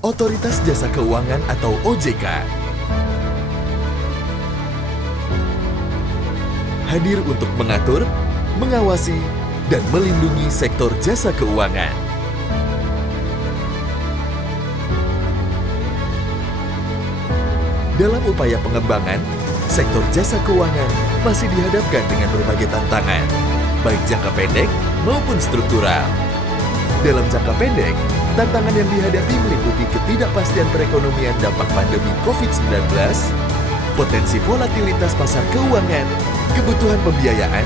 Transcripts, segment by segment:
Otoritas Jasa Keuangan atau OJK hadir untuk mengatur, mengawasi, dan melindungi sektor jasa keuangan. Dalam upaya pengembangan, sektor jasa keuangan masih dihadapkan dengan berbagai tantangan, baik jangka pendek maupun struktural. Dalam jangka pendek, tantangan yang dihadapi meliputi ketidakpastian perekonomian dampak pandemi COVID-19, potensi volatilitas pasar keuangan, kebutuhan pembiayaan,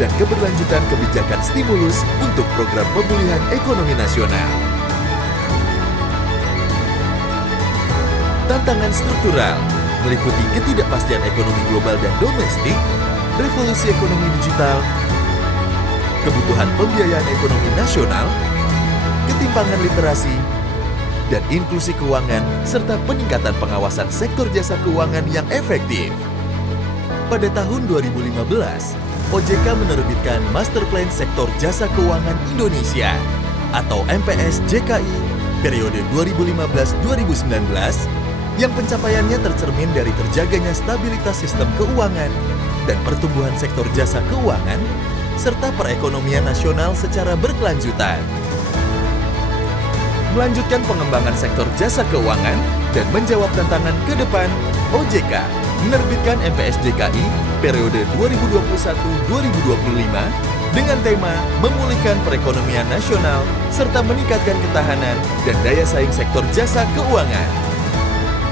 dan keberlanjutan kebijakan stimulus untuk program pemulihan ekonomi nasional. Tantangan struktural meliputi ketidakpastian ekonomi global dan domestik, revolusi ekonomi digital, kebutuhan pembiayaan ekonomi nasional, ketimpangan literasi, dan inklusi keuangan, serta peningkatan pengawasan sektor jasa keuangan yang efektif. Pada tahun 2015, OJK menerbitkan Master Plan Sektor Jasa Keuangan Indonesia atau MPS JKI periode 2015-2019 yang pencapaiannya tercermin dari terjaganya stabilitas sistem keuangan dan pertumbuhan sektor jasa keuangan serta perekonomian nasional secara berkelanjutan. Melanjutkan pengembangan sektor jasa keuangan dan menjawab tantangan ke depan, OJK menerbitkan MPS JKI periode 2021-2025 dengan tema memulihkan perekonomian nasional serta meningkatkan ketahanan dan daya saing sektor jasa keuangan.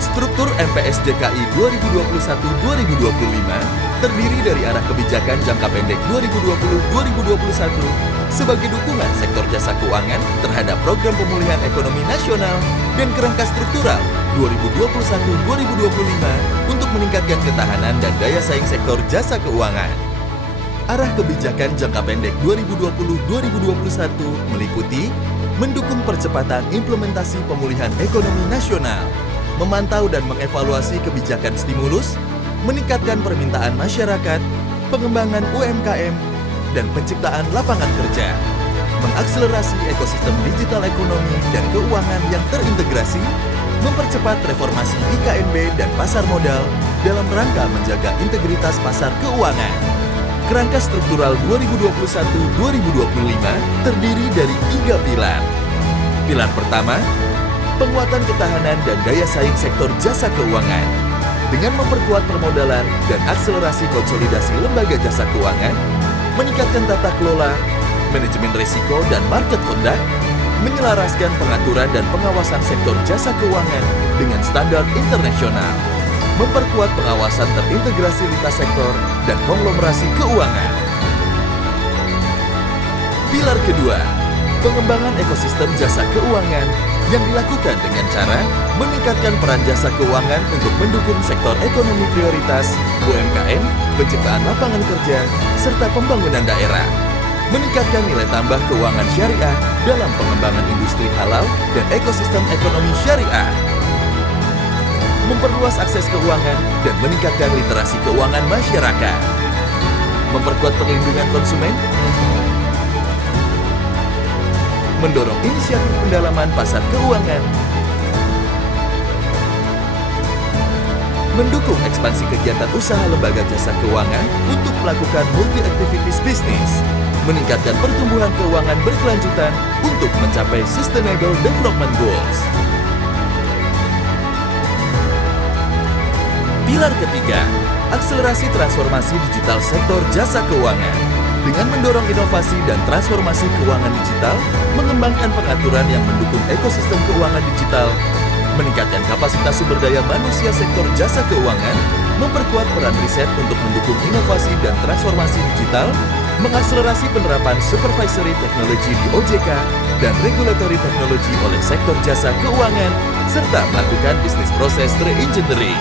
Struktur MPS JKI 2021-2025 terdiri dari arah kebijakan jangka pendek 2020-2021 sebagai dukungan sektor jasa keuangan terhadap program pemulihan ekonomi nasional dan kerangka struktural 2021-2025 untuk meningkatkan ketahanan dan daya saing sektor jasa keuangan. Arah kebijakan jangka pendek 2020-2021 meliputi mendukung percepatan implementasi pemulihan ekonomi nasional, memantau dan mengevaluasi kebijakan stimulus, meningkatkan permintaan masyarakat, pengembangan UMKM, dan penciptaan lapangan kerja, mengakselerasi ekosistem digital ekonomi dan keuangan yang terintegrasi, mempercepat reformasi IKNB dan pasar modal dalam rangka menjaga integritas pasar keuangan. Kerangka struktural 2021-2025 terdiri dari 3 pilar. Pilar pertama, penguatan ketahanan dan daya saing sektor jasa keuangan dengan memperkuat permodalan dan akselerasi konsolidasi lembaga jasa keuangan, meningkatkan tata kelola, manajemen risiko dan market conduct, menyelaraskan pengaturan dan pengawasan sektor jasa keuangan dengan standar internasional, memperkuat pengawasan terintegrasi lintas sektor dan konglomerasi keuangan. Pilar kedua, pengembangan ekosistem jasa keuangan yang dilakukan dengan cara meningkatkan peran jasa keuangan untuk mendukung sektor ekonomi prioritas, UMKM, penciptaan lapangan kerja, serta pembangunan daerah. Meningkatkan nilai tambah keuangan syariah dalam pengembangan industri halal dan ekosistem ekonomi syariah. Memperluas akses keuangan dan meningkatkan literasi keuangan masyarakat. Memperkuat perlindungan konsumen. Mendorong inisiatif pendalaman pasar keuangan. Mendukung ekspansi kegiatan usaha lembaga jasa keuangan untuk melakukan multi-activities bisnis. Meningkatkan pertumbuhan keuangan berkelanjutan untuk mencapai Sustainable Development Goals. Pilar ketiga, akselerasi transformasi digital sektor jasa keuangan. Dengan mendorong inovasi dan transformasi keuangan digital, mengembangkan pengaturan yang mendukung ekosistem keuangan digital, meningkatkan kapasitas sumber daya manusia sektor jasa keuangan, memperkuat peran riset untuk mendukung inovasi dan transformasi digital, mengakselerasi penerapan supervisory technology di OJK dan regulatory technology oleh sektor jasa keuangan, serta melakukan bisnis proses re-engineering.